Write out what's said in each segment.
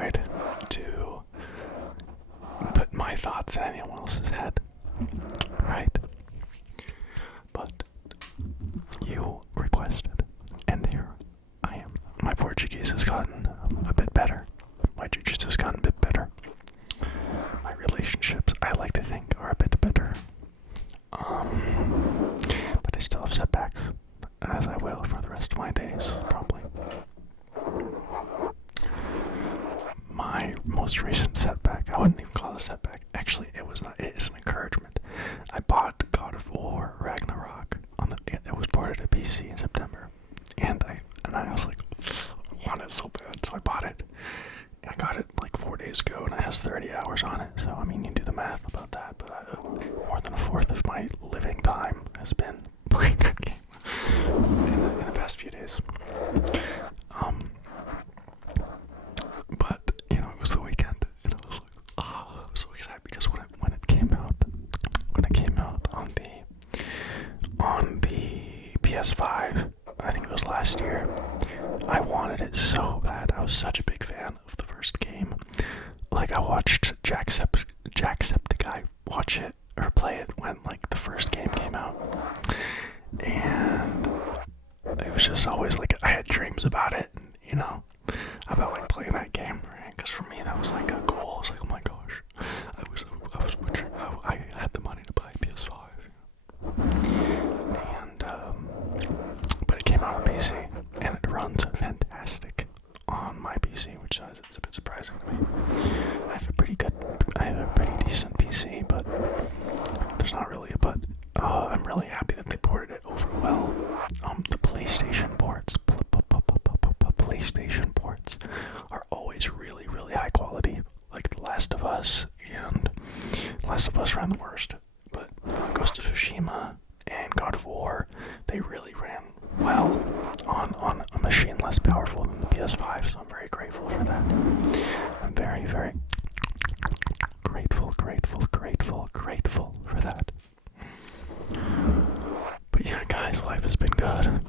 qualified to put my thoughts in anyone else's head, right? But you requested, and here I am. My Portuguese has gotten a bit better. My jiu-jitsu has gotten a bit better. My relationships, I like to think, are a bit better. But I still have setbacks, as I will for the rest of my days, probably. My most recent setback, I wouldn't even call it a setback. Actually, it is an encouragement. I bought God of War Ragnarok it was ported to PC in September, and I was like, I want it so bad, so I bought it. I got it like 4 days ago, and it has 30 hours on it. So I mean, you do the math about that. But more than a fourth of my living time has been playing that game in the past few days. But it was the weekend, and I was like, oh, I'm so excited because when it came out on the PS5, I think it was last year, I wanted it so bad. I was such a big fan of the first game. Like, I watched Jacksepticeye watch it or play it when like the first game came out, and it was just always like I had dreams about it, about like playing that game, right? Because for me that was like a goal. I was like, oh my gosh, I had the money to buy a PS5, and but it came out on PC and it runs fantastic on my PC, which is a bit surprising to me. I have a pretty decent PC, but there's not really a but. I'm really happy that they ported it over well. The PlayStation ports are always really, really high quality. Like The Last of Us, and Last of Us ran the worst, but Ghost of Tsushima and God of War, they really ran well on a machine less powerful than the PS5, so I'm very grateful for that. I'm very, very grateful for that. But yeah, guys, life has been good.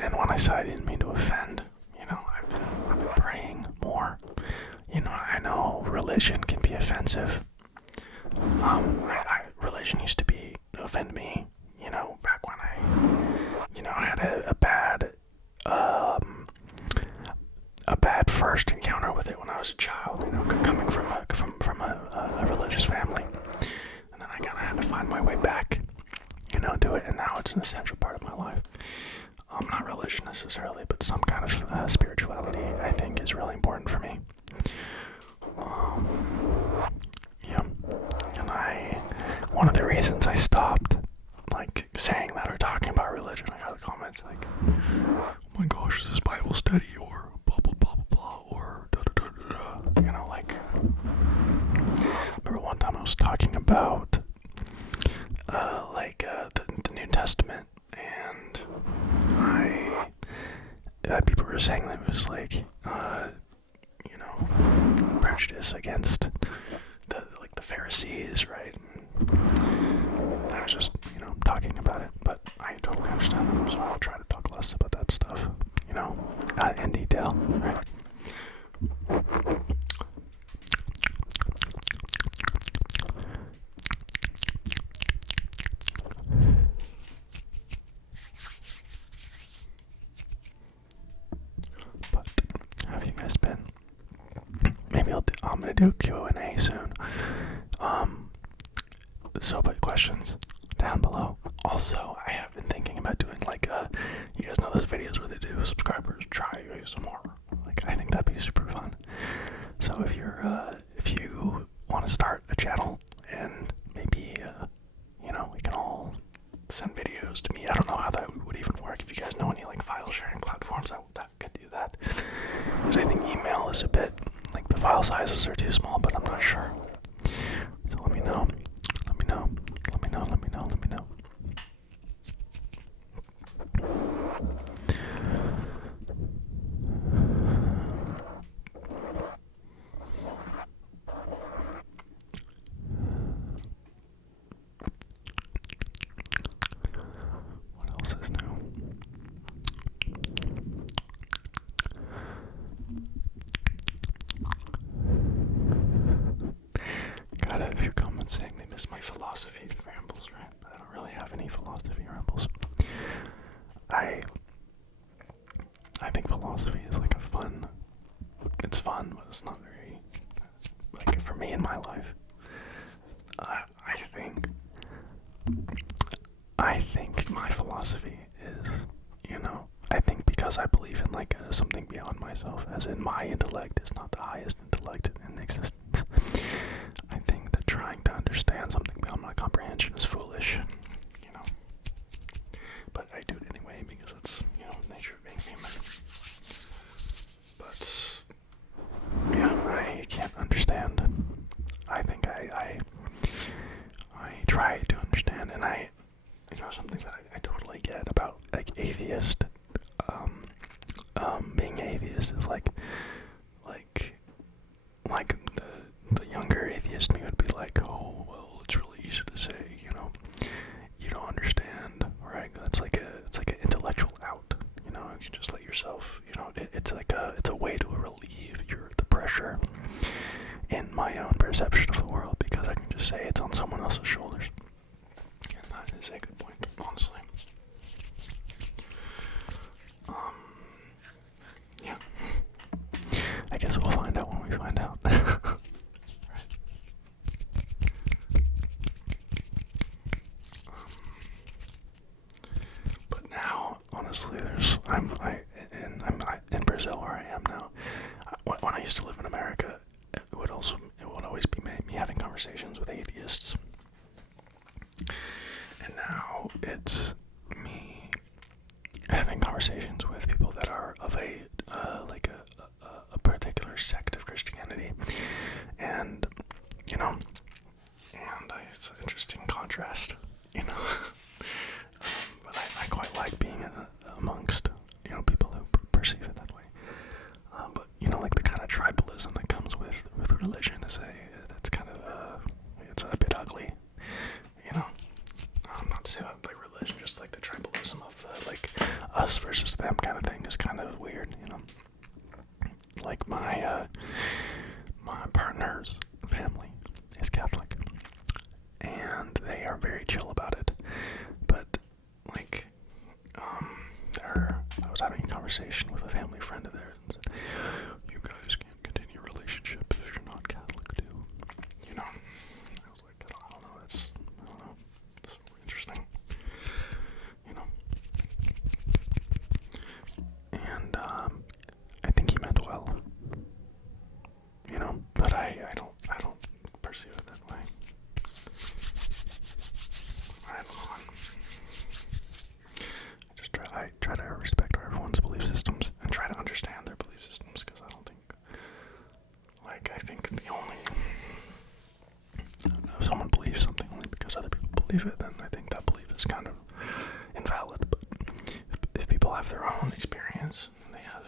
And when I said I didn't mean to offend, I've been praying more. I know religion can be offensive. Religion used to offend me, back when I had a bad first encounter with it when I was a child, coming from a religious family. And then I kind of had to find my way back, to it, and now it's an essential part of my life. Not religion necessarily, but some kind of spirituality, I think, is really important for me. Yeah, and one of the reasons I stopped, like, saying that or talking about religion, I got comments like, oh my gosh, is this Bible study, or blah, blah, blah, blah, blah, or da, da, da, da, da. Like, I remember one time I was talking about, the New Testament, and people were saying that it was like, prejudice against the Pharisees, right? And I was just, talking about it, but I totally understand them, so I'll try to talk less about that stuff, in detail, right? But how have you guys been? Maybe I'm gonna do a Q&A soon. So put questions down below. Also, I have been thinking about doing you guys know those videos where they do subscribers try some more. I think that'd be super fun. So if you want to start a channel, and maybe we can all send videos to me. I don't know how that would even work. If you guys know any file sharing platforms that could do that, because I think email is a bit the file sizes are too small, but I'm not sure. So let me know. What else is new? my philosophy rambles, right? But I don't really have any philosophy rambles. I think philosophy is like it's fun, but it's not very, like, for me in my life. I think my philosophy is, I think because I believe in like something beyond myself, as in my intellect is not the highest intellect in existence. I think that trying to understand something beyond my comprehension is foolish, but I do it anyway because it's, the nature of being human. But yeah, I can't understand. I think I try to understand, and something that I totally get about like atheist, being atheist is like the younger atheist me would be like, oh well, it's really easy to say, you don't understand, right? It's like an intellectual out, you just let yourself, it's a way to relieve the pressure in my own perception of the world, because I can just say it's on someone else's shoulders. And that is a good point, honestly. Yeah. I guess we'll find out when we find out. Right. But now, honestly, I'm in Brazil where I am now. When I used to live in America, it would always be me having conversations with atheists. And now it's me having conversations with people that are of a particular sect of Christianity, and it's an interesting contrast, but I quite like being amongst people who perceive it that way. But like the kind of tribalism that comes with religion that's kind of it's a bit ugly, not to say that like religion, just like the tribalism of like us versus them kind of thing is kind of weird, Like my partner's family is Catholic, and they are very chill about it. But like, I was having a conversation with a family friend of theirs and said, "You guys can't continue a relationship if you're not Catholic too." I was like, I don't know. It's interesting, And I think he meant well, but I don't perceive it that way. I don't know. I try to respect everyone's belief systems and try to understand their belief systems, because I don't think, I think the only, if someone believes something only because other people believe it, then I think that belief is kind of invalid. But if people have their own experience, and they have,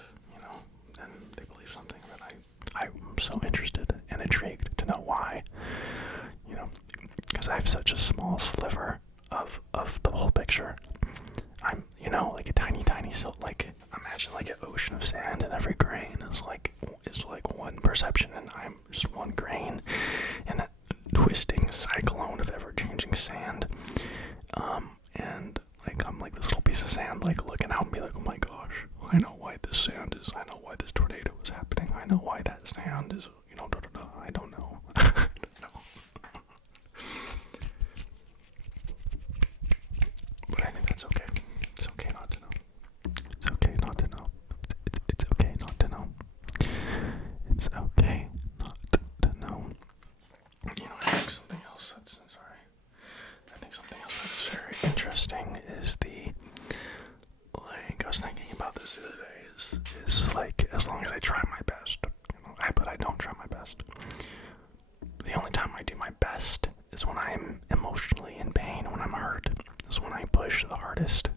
then they believe something, that I'm so interested and intrigued to know why, because I have such a small sliver of the whole picture. I'm, like a tiny, so like, imagine like an ocean of sand, and every grain is like one perception, and I'm just one grain in that twisting cyclone of ever-changing sand. And like, I'm like this little piece of sand, like looking out and be like, oh my gosh, I know why this tornado is happening. I know why that sand is, I don't know. But I think that's okay. It's okay not to know. It's okay not to know. It's okay not to know. It's okay not to know. I think something else that's very interesting is I was thinking about this the other day, is like, as long as I try my best, but I don't try my best. The only time I do my best is when I'm emotionally in pain, when I'm hurt, is when I push the hardest.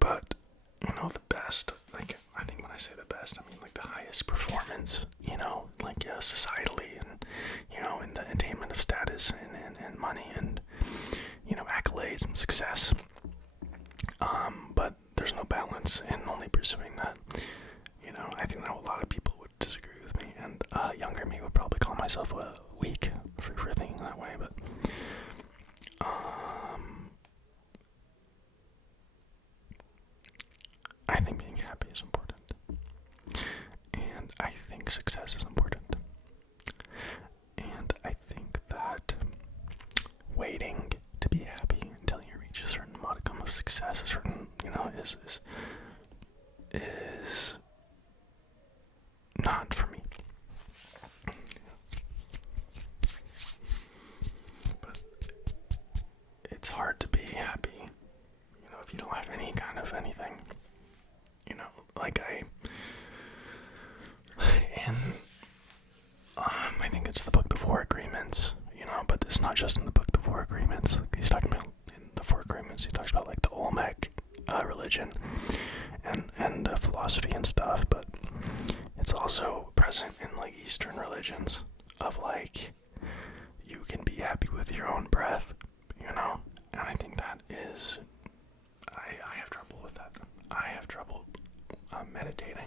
But, the best, like, I think when I say the best, I mean, like, the highest performance, like, societally, and, in the attainment of status, and money, and, accolades and success. But there's no balance in only pursuing that. I think that a lot of people would disagree with me, and younger me would probably call myself weak for think success is important. And I think that waiting to be happy until you reach a certain modicum of success, a certain, is not for me. But it's hard to be happy, if you don't have any kind of anything. I think it's the book, The Four Agreements, but it's not just in the book, The Four Agreements. Like, he's talking about, in the Four Agreements, he talks about, like, the Olmec religion and philosophy and stuff, but it's also present in, like, Eastern religions of, like, you can be happy with your own breath, and I think that is, I have trouble with that. I have trouble meditating.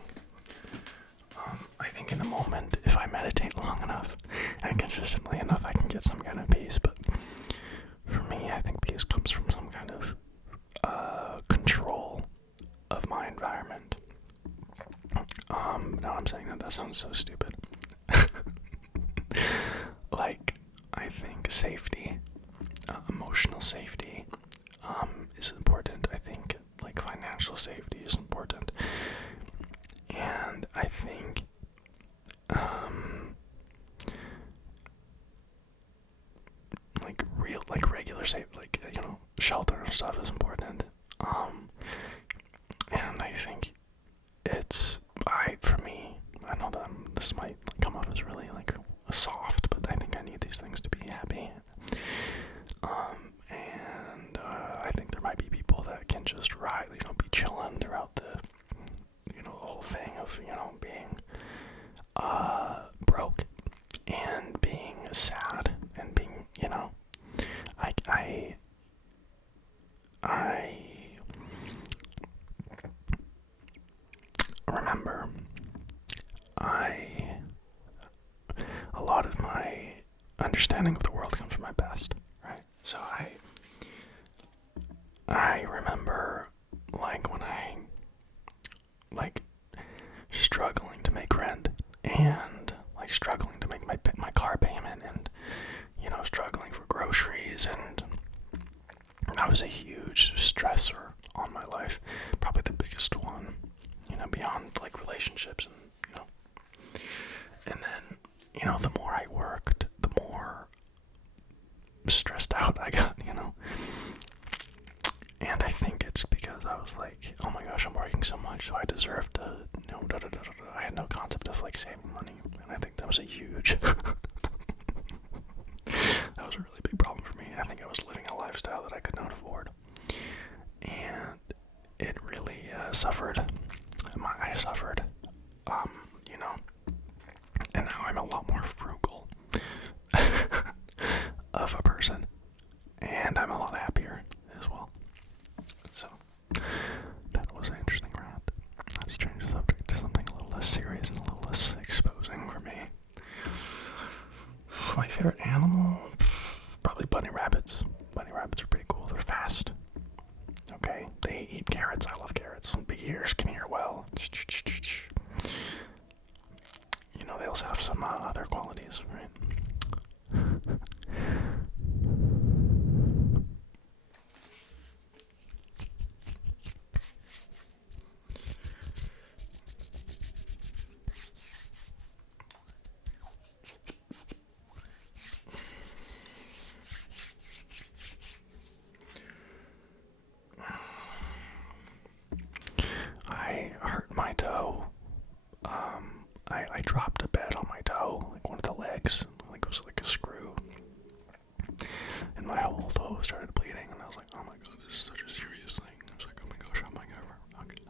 I think in the moment, if I meditate long enough and consistently enough, I can get some kind of peace, but for me, I think peace comes from some kind of control of my environment. Now I'm saying that sounds so stupid. Like, I think safety, emotional safety, is important. I think, like, financial safety is important. And I think, regular safety, shelter and stuff is important. And I think for me, I know that this might come off as really, soft, but I think I need these things to be happy. And I think there might be people that can just ride, be chilling throughout the whole thing of, being broke and being sad and being, I remember a lot of my understanding of the world comes from my past, right? So I remember, when I, struggling to make rent and, struggling to make my car payment and, struggling for groceries, and that was a huge stressor on my life, probably the biggest one, beyond, relationships and then, the more I worked, the more stressed out I got, and I think it's because I was like, oh my gosh, I'm working so much, so I deserve to, I had no concept of, saving money, and I think that was a huge, that was a really big problem for me. I think I was living a lifestyle that I could not afford, and it really suffered. I suffered, and now I'm a lot more frugal of a person, and I'm a lot happier as well. So that was an interesting rant. Let's change the subject to something a little less serious and a little less exposing for me. My favorite animal? Probably bunny rabbits. Bunny rabbits are pretty cool. They're fast. Okay, they eat carrots. I love carrots. Big ears, can hear well. They also have some other qualities, right? I hurt my toe. I dropped a bed on my toe, one of the legs, it was like a screw, and my whole toe started bleeding, and I was like, oh my god, this is such a serious thing. I was like, oh my gosh, how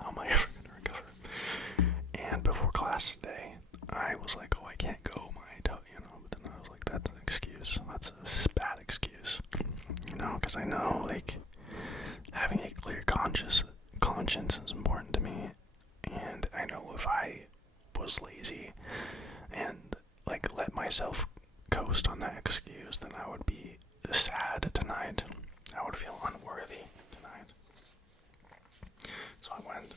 am I ever gonna recover? And before class today, I was like, oh, I can't go, my toe, but then I was like, that's an excuse. That's a bad excuse, because I know, having a clear conscience is important to me, and I know if I was lazy and let myself coast on that excuse, then I would be sad tonight. I would feel unworthy tonight. So I went,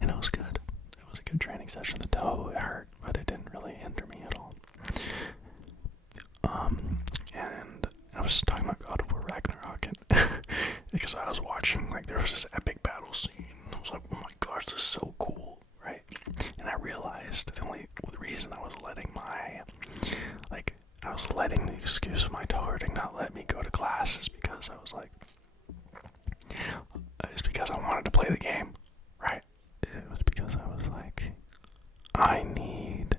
and it was good. It was a good training session. The toe hurt. was talking about God of War Ragnarok, and because I was watching, like, there was this epic battle scene. I was like, oh my gosh, this is so cool, right? And I realized the only reason I was letting the excuse of my daughter to not let me go to class is because I was like, it's because I wanted to play the game, right? It was because I was like, I need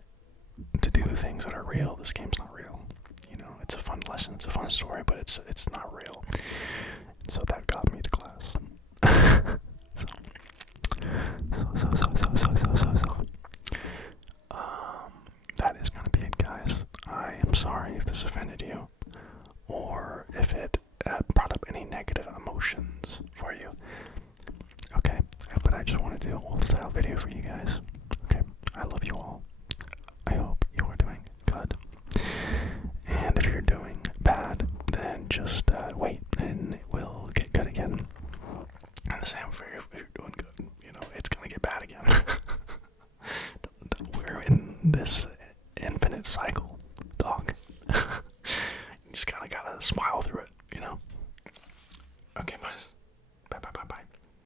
to do things that are real. This game's not real. You know, it's a fun lesson, it's a fun story, but it's not real. So that got me to class. so. That is gonna be it, guys. I am sorry if this offended you, or if it brought up any negative emotions for you. Okay, but I just wanted to do a old style video for you guys. Okay, I love you all. I hope you are doing good. And if you're doing bad, then just